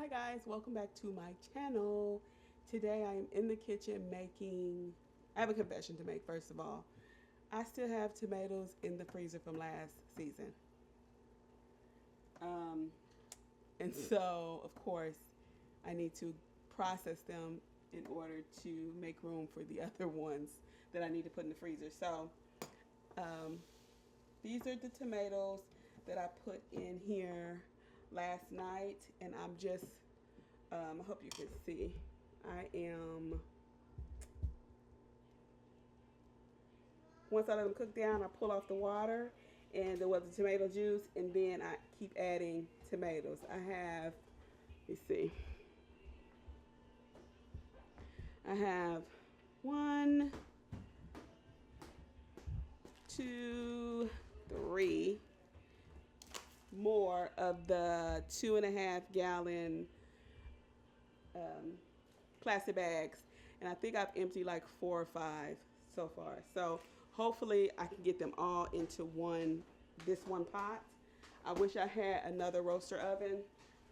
Hi guys, welcome back to my channel. Today I am in the kitchen making, I have a confession to make first of all. I still have tomatoes in the freezer from last season. Um, and so of course I need to process them in order to make room for the other ones that I need to put in the freezer. So um, these are the tomatoes that I put in here last night, and I'm just I hope you can see. I am, once I let them cook down, I pull off the water and there was the tomato juice, and then I keep adding tomatoes. I have, let me see, I have one, two, three more of the 2.5 gallon um, plastic bags, and I think I've emptied like 4 or 5 so far. So hopefully I can get them all into this one pot. I wish I had another roaster oven,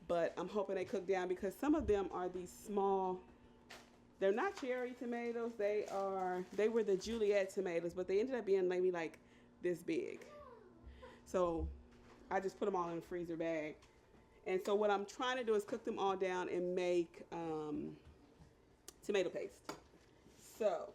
but I'm hoping they cook down because some of them are these small. They're not cherry tomatoes. They were the Juliet tomatoes, but they ended up being maybe like this big. So I just put them all in a freezer bag. And so what I'm trying to do is cook them all down and make tomato paste. So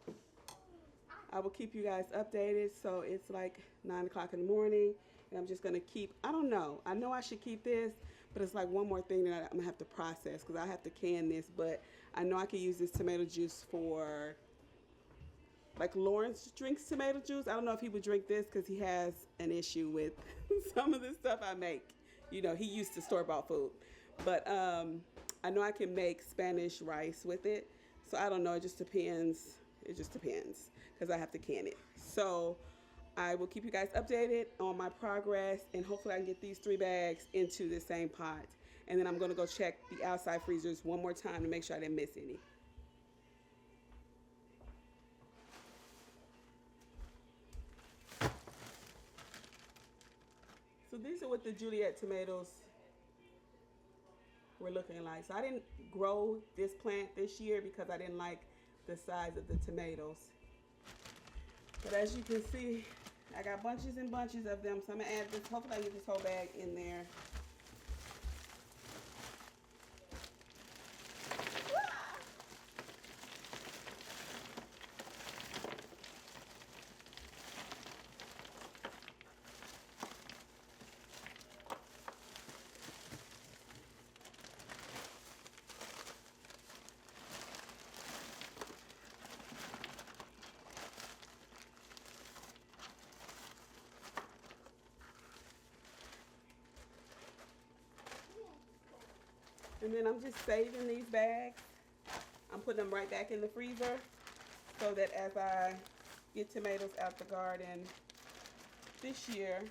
I will keep you guys updated. So it's like 9 o'clock in the morning, and I'm just gonna keep, I don't know. I know I should keep this, but it's like one more thing that I'm gonna have to process because I have to can this. But I know I can use this tomato juice for, like Lawrence drinks tomato juice. I don't know if he would drink this because he has an issue with some of the stuff I make. You know, he used to store-bought food. But I know I can make Spanish rice with it. So I don't know. It just depends. It just depends because I have to can it. So I will keep you guys updated on my progress, and hopefully I can get these 3 bags into the same pot. And then I'm going to go check the outside freezers one more time to make sure I didn't miss any. So these are what the Juliet tomatoes were looking like. So I didn't grow this plant this year because I didn't like the size of the tomatoes. But as you can see, I got bunches and bunches of them. So I'm gonna add this, hopefully I get this whole bag in there. And then I'm just saving these bags. I'm putting them right back in the freezer so that as I get tomatoes out the garden this year,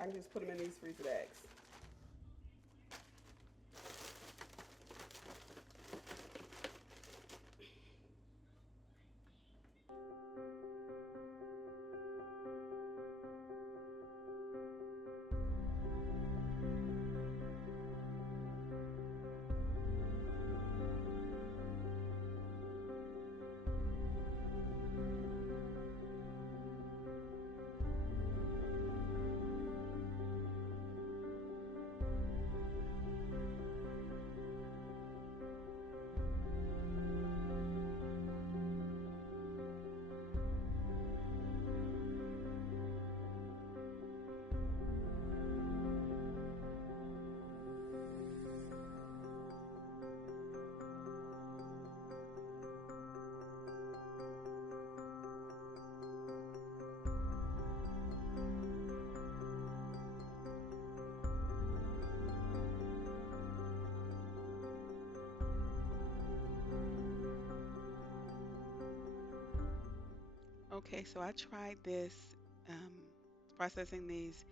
I can just put them in these freezer bags. Okay, so I tried this, um, processing these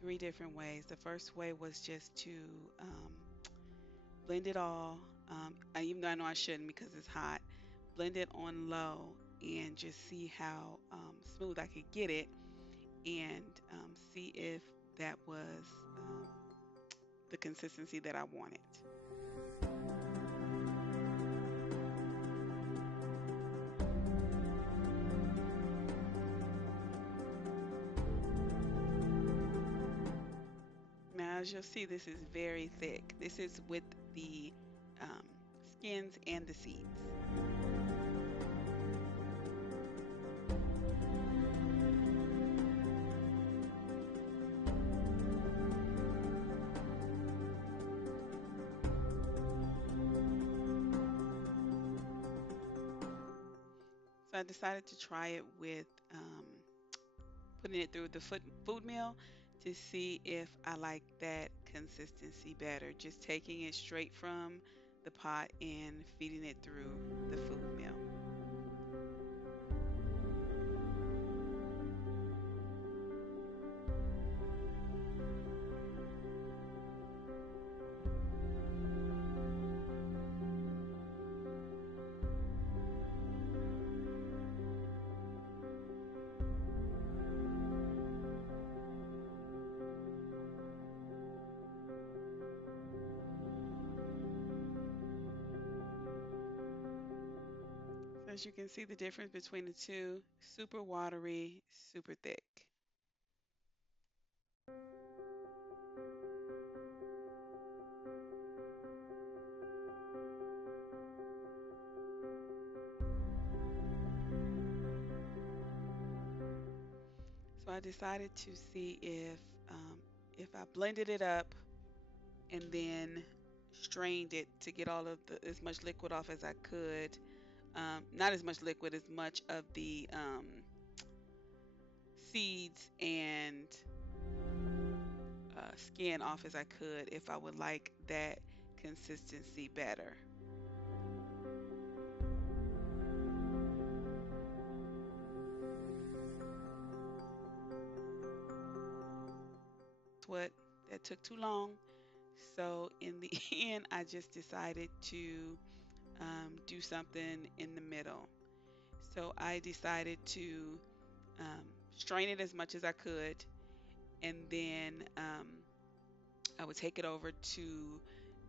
3 different ways. The first way was just to um, blend it all, even though I know I shouldn't because it's hot, blend it on low and just see how smooth I could get it, and see if that was um, the consistency that I wanted. Now, as you'll see, this is very thick. This is with the um, skins and the seeds. So I decided to try it with putting it through the food mill to see if I like that consistency better. Just taking it straight from the pot and feeding it through the food mill. As you can see the difference between the two, super watery, super thick. So I decided to see if I blended it up and then strained it to get all of as much liquid off as I could. Not as much liquid, as much of the seeds and skin off as I could, if I would like that consistency better. What that took too long. So in the end, I just decided to do something in the middle. So I decided to strain it as much as I could, and then I would take it over to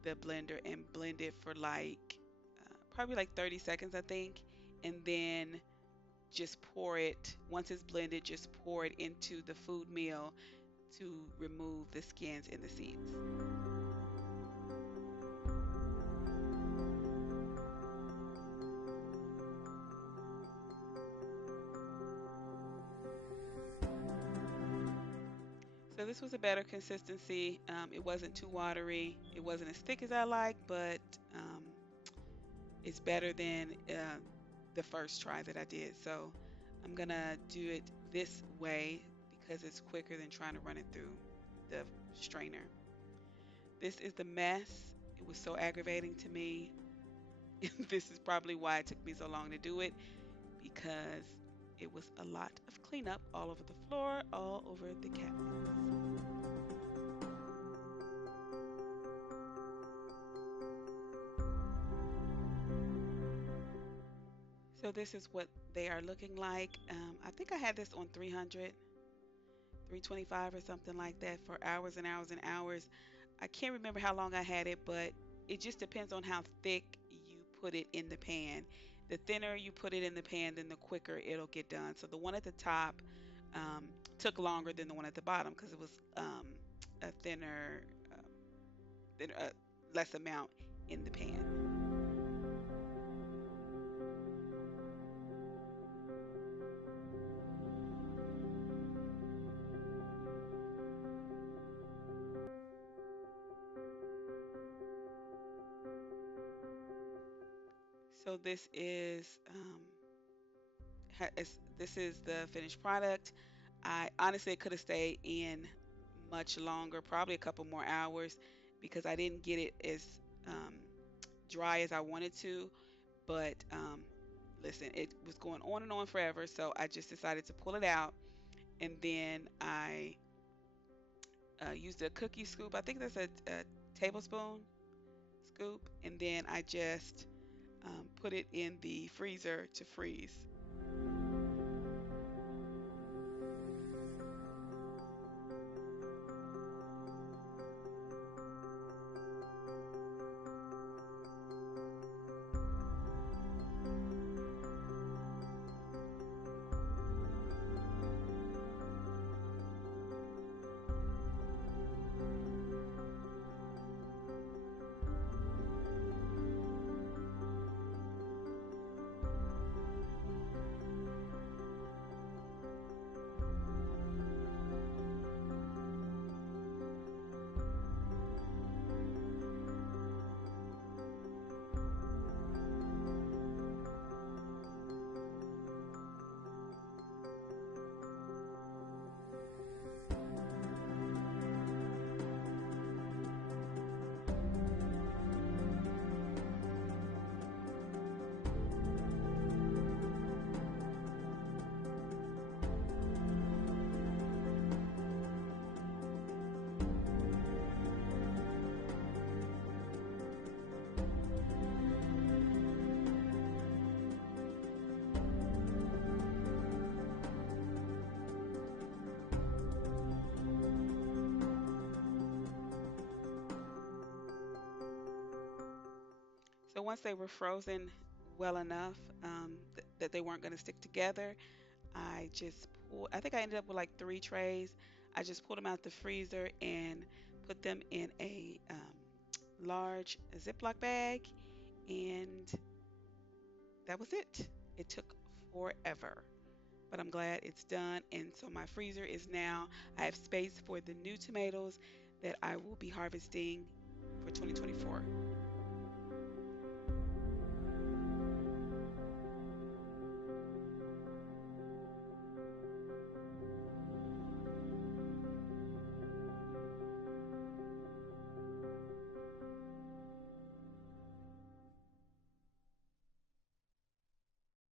the blender and blend it for like probably like 30 seconds, I think, and then just pour it. Once it's blended, just pour it into the food meal to remove the skins and the seeds. So this was a better consistency. It wasn't too watery. It wasn't as thick as I like, but it's better than the first try that I did. So I'm gonna do it this way because it's quicker than trying to run it through the strainer. This is the mess. It was so aggravating to me. This is probably why it took me so long to do it, because it was a lot of cleanup all over the floor, all over the cabinets. So this is what they are looking like. I think I had this on 300, 325 or something like that for hours and hours and hours. I can't remember how long I had it, but it just depends on how thick you put it in the pan. The thinner you put it in the pan, then the quicker it'll get done. So the one at the top um, took longer than the one at the bottom because it was a less amount in the pan. So this is the finished product. I honestly could have stayed in much longer, probably a couple more hours, because I didn't get it as um, dry as I wanted to. But listen, it was going on and on forever, so I just decided to pull it out, and then I used a cookie scoop. I think that's a tablespoon scoop, and then I just put it in the freezer to freeze. once they were frozen well enough that they weren't going to stick together, I just pulled, I think I ended up with like 3 trays. I just pulled them out the freezer and put them in a large Ziploc bag, and that was it. It took forever, but I'm glad it's done. And so my freezer is now, I have space for the new tomatoes that I will be harvesting for 2024.